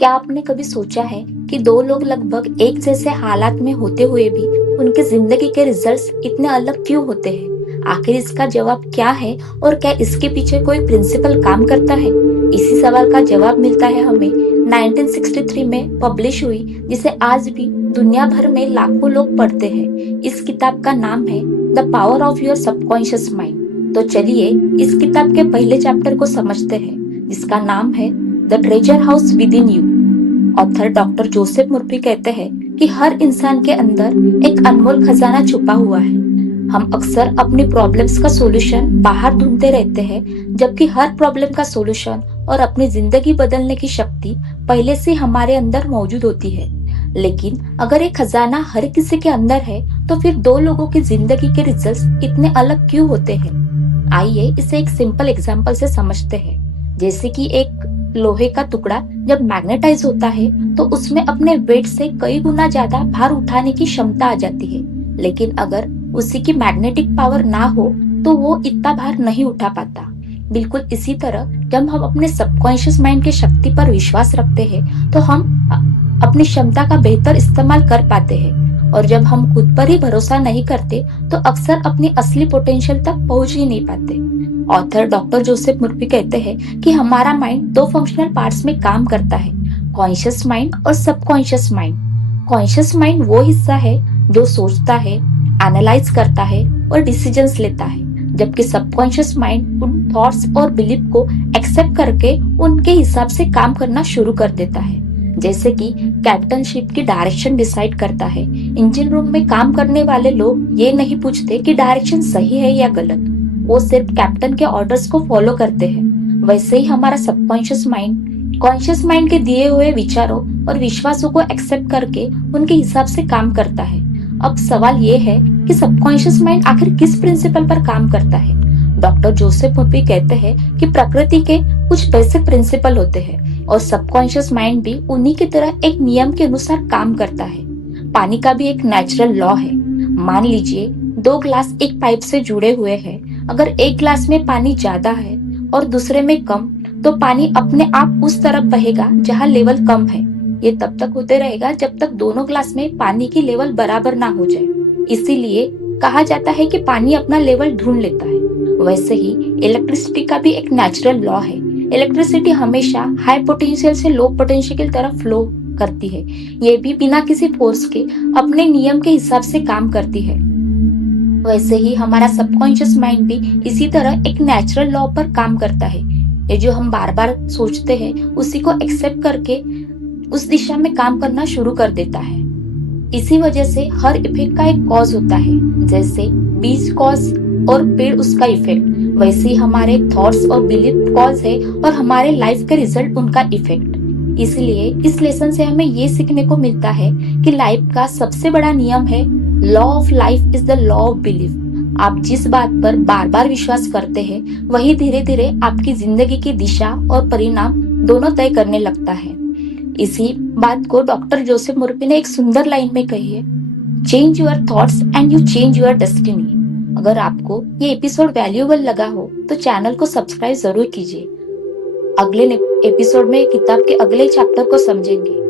क्या आपने कभी सोचा है कि दो लोग लगभग एक जैसे हालात में होते हुए भी उनकी जिंदगी के रिजल्ट्स इतने अलग क्यों होते हैं? आखिर इसका जवाब क्या है और क्या इसके पीछे कोई प्रिंसिपल काम करता है? इसी सवाल का जवाब मिलता है हमें 1963 में पब्लिश हुई, जिसे आज भी दुनिया भर में लाखों लोग पढ़ते हैं। इस किताब का नाम है the power of your subconscious mind. तो चलिए इस किताब के पहले चैप्टर को समझते हैं, जिसका नाम है the treasure house within you. Author doctor Joseph Murphy कहते हैं कि हर इंसान के अंदर एक अनमोल खजाना छुपा हुआ है। हम अक्सर अपनी प्रॉब्लम्स का सॉल्यूशन बाहर ढूंढते रहते हैं, जबकि हर प्रॉब्लम का सॉल्यूशन और अपनी जिंदगी बदलने की शक्ति पहले से हमारे अंदर मौजूद होती है। लेकिन अगर एक खजाना हर किसी के अंदर है, तो फिर दो लोगों की जिंदगी के रिजल्ट्स इतने अलग क्यों होते हैं? आइए इसे एक सिंपल एग्जांपल से समझते हैं। जैसे कि एक लोहे का टुकड़ा जब मैग्नेटाइज होता है, तो उसमें अपने वेट से कई गुना ज्यादा भार उठाने की क्षमता आ जाती है। लेकिन अगर उसी की मैग्नेटिक पावर ना हो, तो वो इतना भार नहीं उठा पाता। बिल्कुल इसी तरह जब हम अपने सबकॉन्शियस माइंड की शक्ति पर विश्वास रखते हैं, तो हम अपनी क्षमता का बेहतर इस्तेमाल कर पाते हैं। और जब हम खुद पर ही भरोसा नहीं करते, तो अक्सर अपनी असली पोटेंशियल तक पहुंच ही नहीं पाते। ऑथर डॉक्टर जोसेफ मुर्फी कहते हैं कि हमारा माइंड दो फंक्शनल पार्ट्स में काम करता है, कॉन्शियस माइंड और सबकॉन्शियस माइंड। कॉन्शियस माइंड वो हिस्सा है जो सोचता है, एनालाइज करता है और डिसीजंस लेता है, जबकि सबकॉन्शियस माइंड उन थॉट्स और बिलीफ को एक्सेप्ट करके उनके हिसाब से काम करना शुरू कर देता है। जैसे कि कैप्टन शिप की डायरेक्शन डिसाइड करता है। इंजन रूम में काम करने वाले लोग ये नहीं पूछते कि डायरेक्शन सही है या गलत, वो सिर्फ कैप्टन के ऑर्डर्स को फॉलो करते हैं। वैसे ही हमारा सबकॉन्शियस माइंड कॉन्शियस माइंड के दिए हुए विचारों और विश्वासों को एक्सेप्ट करके उनके हिसाब से काम करता है। अब सवाल ये है कि सबकॉन्शियस माइंड आखिर किस प्रिंसिपल पर काम करता है? डॉक्टर जोसेफ मुर्फी कहते हैं कि प्रकृति के कुछ बेसिक प्रिंसिपल होते हैं और सबकॉन्शियस माइंड भी उन्हीं की तरह एक नियम के अनुसार काम करता है। पानी का भी एक नेचुरल लॉ है। मान लीजिए दो ग्लास एक पाइप से जुड़े हुए हैं। अगर एक ग्लास में पानी ज्यादा है और दूसरे में कम, तो पानी अपने आप उस तरफ बहेगा जहाँ लेवल कम है। ये तब तक होते रहेगा जब तक दोनों ग्लास में पानी की लेवल बराबर ना हो जाए। इसीलिए कहा जाता है कि पानी अपना लेवल ढूंढ लेता है। वैसे ही इलेक्ट्रिसिटी का भी एक नेचुरल लॉ है। इलेक्ट्रिसिटी हमेशा हाई पोटेंशियल से लो पोटेंशियल की तरफ फ्लो करती है। ये भी बिना किसी फोर्स के अपने नियम के हिसाब से काम करती है। वैसे ही हमारा सबकॉन्शियस माइंड भी इसी तरह एक नेचुरल लॉ पर काम करता है। ये जो हम बार बार सोचते हैं, उसी को एक्सेप्ट करके उस दिशा में काम करना शुरू कर देता है। इसी वजह से हर इफेक्ट का एक कॉज होता है। जैसे बीज कॉज और पेड़ उसका इफेक्ट, वैसे ही हमारे थॉट्स और बिलीफ कॉज है और हमारे लाइफ के रिजल्ट उनका इफेक्ट। इसलिए इस लेसन से हमें ये सीखने को मिलता है कि लाइफ का सबसे बड़ा नियम है law of life is the law of belief. आप जिस बात पर बार बार विश्वास करते हैं, वही धीरे धीरे आपकी जिंदगी की दिशा और परिणाम दोनों तय करने लगता है। इसी बात को डॉक्टर जोसेफ मुर्फी ने एक सुंदर लाइन में कही है, change your thoughts and you change your destiny. अगर आपको ये एपिसोड वैल्यूएबल लगा हो, तो चैनल को सब्सक्राइब जरूर कीजिए। अगले एपिसोड में किताब के अगले चैप्टर को समझेंगे।